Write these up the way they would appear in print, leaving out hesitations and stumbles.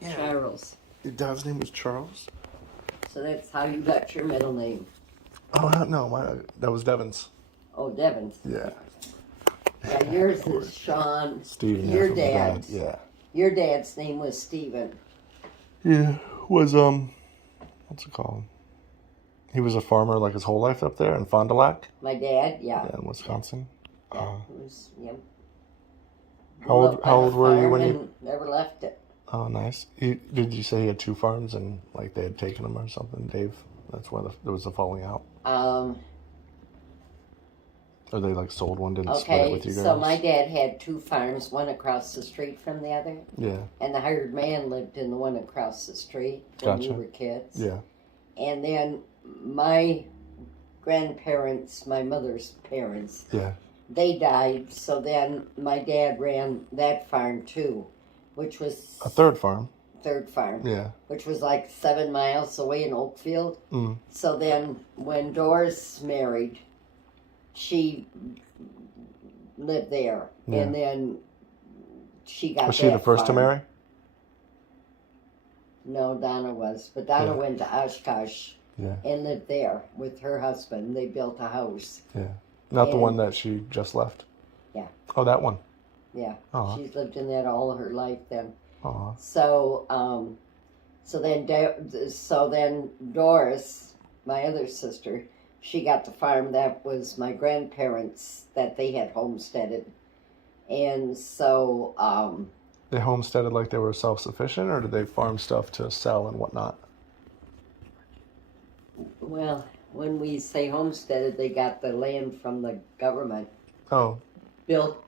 Yeah. Charles. Your dad's name was Charles? So that's how you got your middle name. Oh, no, that was Devin's. Oh, Devon's. Yeah. Yeah, yours is Shawn. Steven, yeah, Your from the band, dad's. yeah. Your dad's name was Stephen. Yeah, was, what's it called? He was a farmer like his whole life up there in Fond du Lac? My dad, yeah. Yeah, in Wisconsin. Yeah, he was, yep. How old were you when you... Never left it. Oh, nice. Did you say he had 2 farms and like they had taken him or something, Dave? That's why there was a falling out. Or they like sold one, didn't split it with you guys? So my dad had 2 farms, one across the street from the other. Yeah. And the hired man lived in the one across the street when we were kids. Yeah. And then my grandparents, my mother's parents, yeah, they died. So then my dad ran that farm too, which was a third farm. Yeah. Which was like 7 miles away in Oakfield. Mm. So then when Doris married, she lived there. Yeah. And then she got Was she the first to marry? No, Donna was. But Donna went to Oshkosh and lived there with her husband. They built a house. Yeah. Not the one that she just left? Yeah. Oh, that one? Yeah. She's lived in that all her life then. Uh-huh. So then Doris, my other sister, she got the farm that was my grandparents that they had homesteaded. And so they homesteaded like they were self-sufficient, or did they farm stuff to sell and whatnot? Well, when we say homesteaded, they got the land from the government. Oh. Built.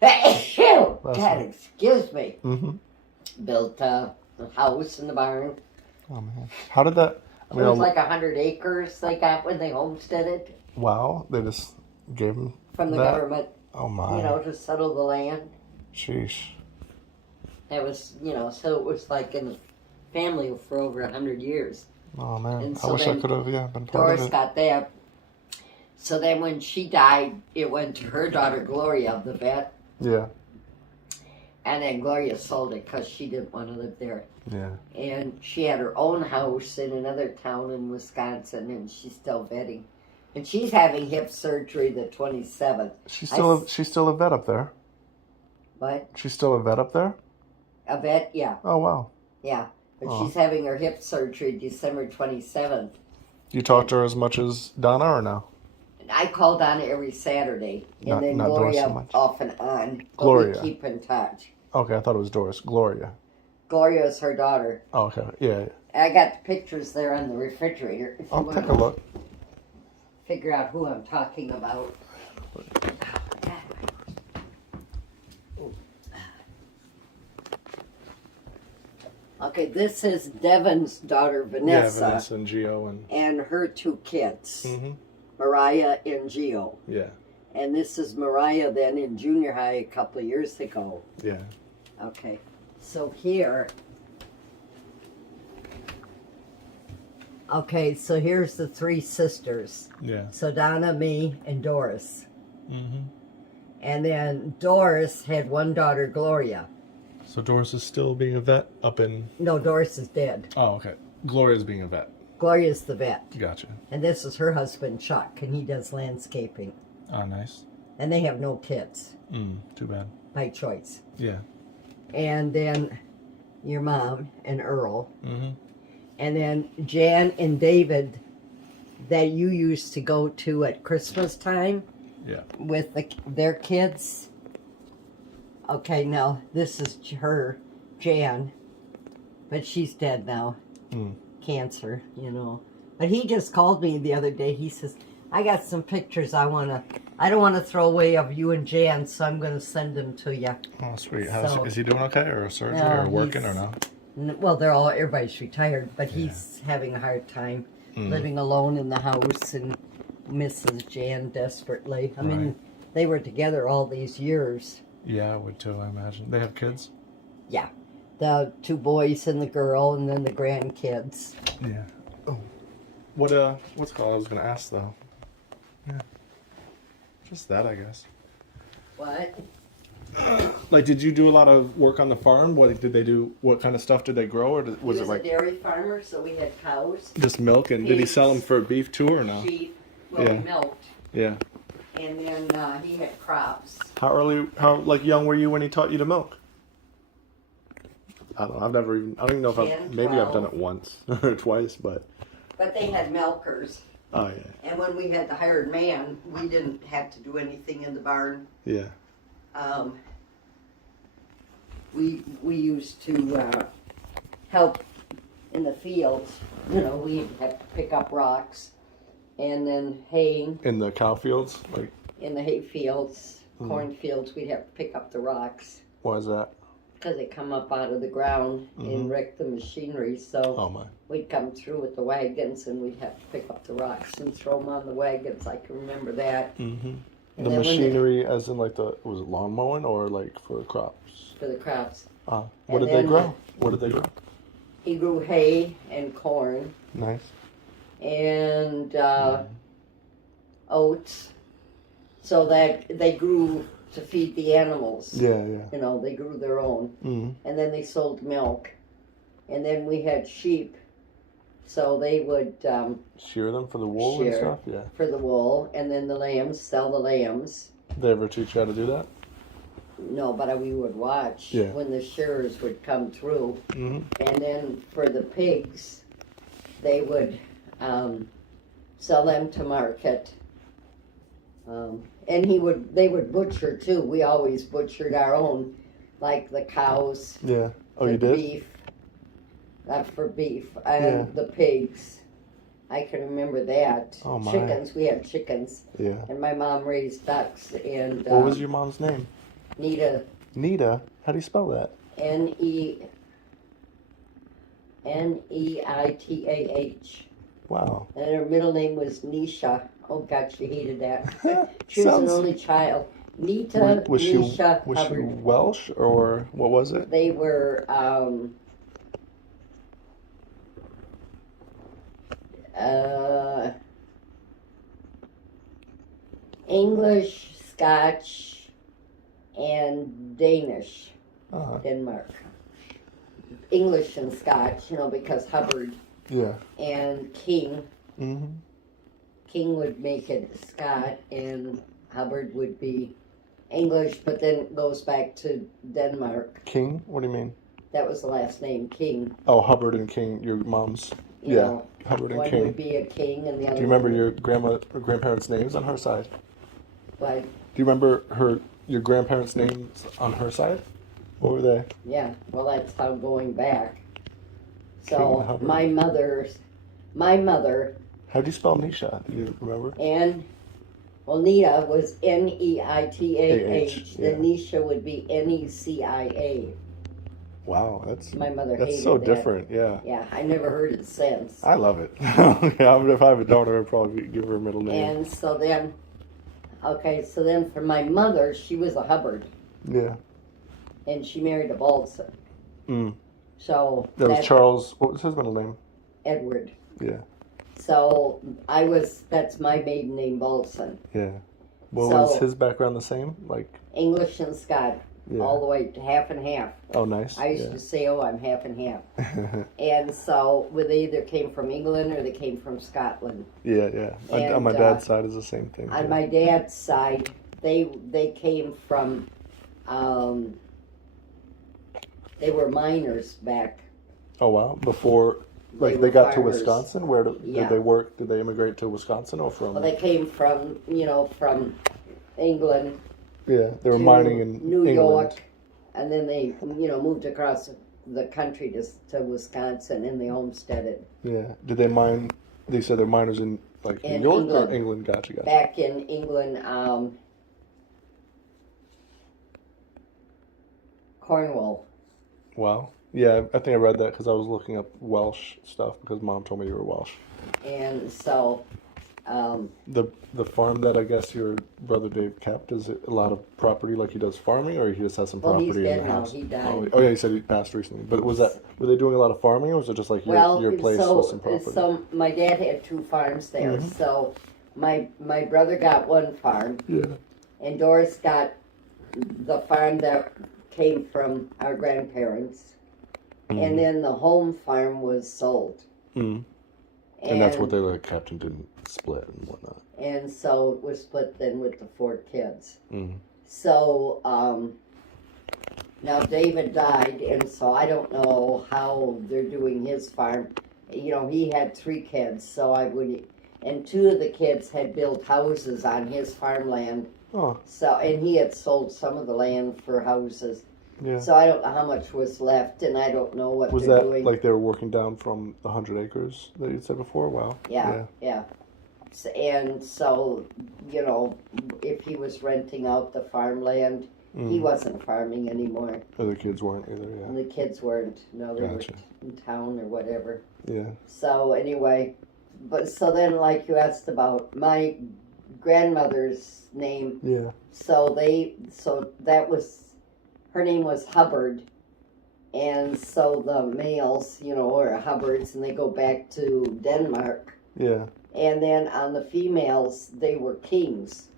God, excuse me. Mm-hmm. Built the house and the barn. Oh, man. How did that... It was like 100 acres they got when they homesteaded. Wow. They just gave them from the government. Oh, my. To settle the land. Sheesh. That was, so it was like in the family for over 100 years. Oh, man. And so I wish I could have, been part Doris of it. got that. So then when she died, it went to her daughter, Gloria, the vet. Yeah. And then Gloria sold it because she didn't want to live there. Yeah. And she had her own house in another town in Wisconsin, and she's still vetting. And she's having hip surgery the 27th. She's still a vet up there. What? She's still a vet up there? A vet, yeah. Oh, wow. Yeah. But she's having her hip surgery December 27th. You talk to her as much as Donna or no? I call Donna every Saturday. And then Gloria so off and on. Gloria. But we keep in touch. Okay, I thought it was Doris. Gloria. Gloria is her daughter. Oh, okay. Yeah. I got the pictures there on the refrigerator. I'll take a look. Figure out who I'm talking about. Okay, this is Devon's daughter, Vanessa. Yeah, Vanessa and Gio. And her 2 kids, mm-hmm. Mariah and Gio. Yeah. And this is Mariah then in junior high a couple of years ago. Yeah. Okay, so here... Okay, so here's the 3 sisters. Yeah. So Donna, me, and Doris. Mm-hmm. And then Doris had 1 daughter, Gloria. So Doris is still being a vet up in... No, Doris is dead. Oh, okay. Gloria's being a vet. Gloria's the vet. Gotcha. And this is her husband, Chuck, and he does landscaping. Oh, nice. And they have no kids. Too bad. By choice. Yeah. And then your mom and Earl. Mm-hmm. And then Jan and David that you used to go to at Christmas time. Yeah. With their kids. Okay, now this is her, Jan. But she's dead now. Cancer, But he just called me the other day. He says, I got some pictures I don't want to throw away of you and Jan, so I'm going to send them to you. Oh, sweet. Is he doing okay, or surgery, or working, or no? Well, everybody's retired, but he's having a hard time living alone in the house and misses Jan desperately. I mean, they were together all these years. Yeah, I would too, I imagine. They have kids? Yeah. The 2 boys and the girl, and then the grandkids. Yeah. Oh. What's it called? I was going to ask, though. Yeah. Just that, I guess. What? Like, did you do a lot of work on the farm? What did they do? What kind of stuff did they grow, or was He it was like a dairy farmer, so we had cows, just milk? And did he sell them pigs, for beef too, or no? sheep. Well, Yeah. we milked, Yeah. and then he had crops. How like young were you when he taught you to milk? I don't know. I don't even know if 10, maybe I've done 12. it once or twice, but. But they had milkers. Oh, yeah. And when we had the hired man, we didn't have to do anything in the barn. Yeah. We used to help in the fields. You know, we had to pick up rocks and then hay In the cow fields? Like, in the hay fields, corn fields. We'd have to pick up the rocks why is that? because they come up out of the ground and wreck the machinery. So Oh, my. we'd come through with the wagons and we'd have to pick up the rocks and throw them on the wagons. I can remember that. Mm-hmm. And The then when machinery, as in like was it lawn mowing or like for crops? for the crops. What And did they then- grow? What did they grow? He grew hay and corn Nice. and oats, so that they grew to feed the animals. Yeah, yeah. You know, they grew their own, Mm-hmm. and then they sold milk, and then we had sheep, so they would Shear them for the wool and Shear. stuff? Yeah. for the wool, and then the lambs, sell the lambs. Did they ever teach you how to do that? No, but we would watch Yeah. when the shearers would come through. Mm-hmm. And then for the pigs, they would sell them to market. And they would butcher too. We always butchered our own, like the cows, Yeah. Oh, the you did? beef, for beef, and the pigs. I can remember that. Oh, my. Chickens, we had chickens, Yeah. and my mom raised ducks. And What was your mom's name? Nita, Nita. How do you spell that? Neitaah. Wow. And her middle name was Nisha. Oh God, she hated that. She was Sounds- an only child. Nita Was she Nisha was she Hubbard. Welsh or what was it? They were English, Scotch, and Danish. Uh-huh. Denmark. English and Scotch, you know, because Hubbard Yeah. and King. Mm-hmm. King would make it Scott and Hubbard would be English, but then it goes back to Denmark. King? What do you mean? That was the last name, King. Oh, Hubbard and King, your mom's. You Yeah, know, Hubbard and one King. would be a king and the other Do you remember one your grandma or grandparents' names on her side? would, Do you remember your grandparents' names on her side? What were they? yeah, well, that's how going back. King So Hubbard. my mother, How do you spell Nisha? Do you remember? Nita was Neitaah. yeah. Then Nisha would be Necia. Wow, that's My mother hated so that. different. Yeah, Yeah, I never heard it since. I love it. Yeah, if I have a daughter, I'd probably give her a middle name. And so then for my mother, she was a Hubbard, Yeah. and she married a Balson. Mm. So That was Charles. What was his middle name? Edward. Yeah. So that's my maiden name, Balson. Yeah. Well, So- was his background the same? Like, English and Scott, yeah. all the way to half and half. Oh, nice. I used to say, oh, I'm half and half. And so they either came from England or they came from Scotland. Yeah, yeah. And, On my dad's side is the same thing. On too. my dad's side, they came from, they were miners back. Oh wow! Before, like They they were got to farmers. Wisconsin, where Yeah. did they work? Did they immigrate to Wisconsin or from? Well, they came from, from England Yeah, they were to mining in New England. York, and then they, moved across the country to Wisconsin, and they homesteaded Yeah. Did they mine? They said they're miners in like In New York England. or England. Gotcha. back in England, Cornwall. Wow. Yeah, I think I read that because I was looking up Welsh stuff because Mom told me you were Welsh. And so, The farm that I guess your brother Dave kept, is it a lot of property like he does farming, or he just has some Well, property he's in dead the now. house? He died. Oh yeah, he said he passed recently. But were they doing a lot of farming, or was it just like your place with some property? so my dad had 2 farms there. So my brother got 1 farm, Yeah. and Doris got the farm that came from our grandparents, and then the home farm was sold. Mm. And that's what they like kept and didn't split and whatnot. And so it was split then with the 4 kids. Mm. So now David died, and so I don't know how they're doing his farm. You know, he had 3 kids, so and 2 of the kids had built houses on his farmland. Oh. So, and he had sold some of the land for houses. Yeah. So I don't know how much was left, and I don't know what Was they're that doing. like they were working down from the 100 acres that you said before? Wow. Yeah. And so, you know, if he was renting out the farmland, he wasn't farming anymore. Oh, the kids weren't either, yeah. And the kids weren't. No, they Gotcha. were in town or whatever. Yeah. So anyway, but so then like you asked about my grandmother's name. Yeah. So that was, her name was Hubbard. And so the males, you know, are Hubbards, and they go back to Denmark. Yeah. And then on the females, they were Kings.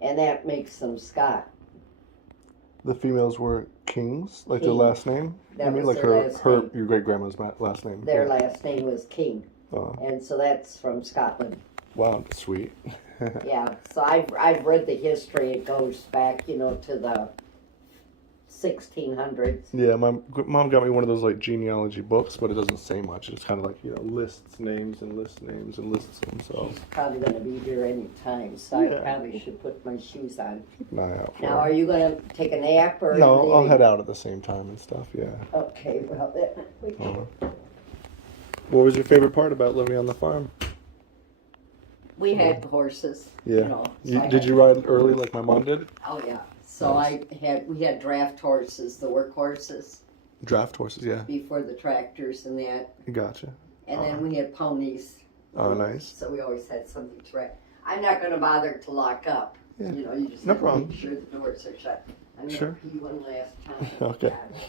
And that makes them Scott. The females were Kings, like their King. last name? That was like their last name. your great grandma's last name. Their yeah. last name was King. Oh. And so that's from Scotland. Wow, sweet. Yeah, so I've read the history. It goes back, you know, to the 1600s. Yeah, my mom got me one of those like genealogy books, but it doesn't say much. It's kind of like, you know, lists names and lists names and lists them. So She's probably going to be here any time, so Yeah. I probably should put my shoes on. keep an eye out for Now, her. are you going to take a nap or? are you No, I'll leaving? head out at the same time and stuff, yeah. Okay, well, we can. What was your favorite part about living on the farm? We had horses. Yeah. You know, so I Did had- you ride early like my mom did? Oh yeah. So Nice. we had draft horses, the work horses, Draft horses, yeah. before the tractors and that, Gotcha. and then we had ponies. Oh, nice. So we always had something to ride. I'm not going to bother to lock up. Yeah. You know, you just No have to problem. make sure the doors are shut. I'm Sure. going to pee one last time. Okay. God.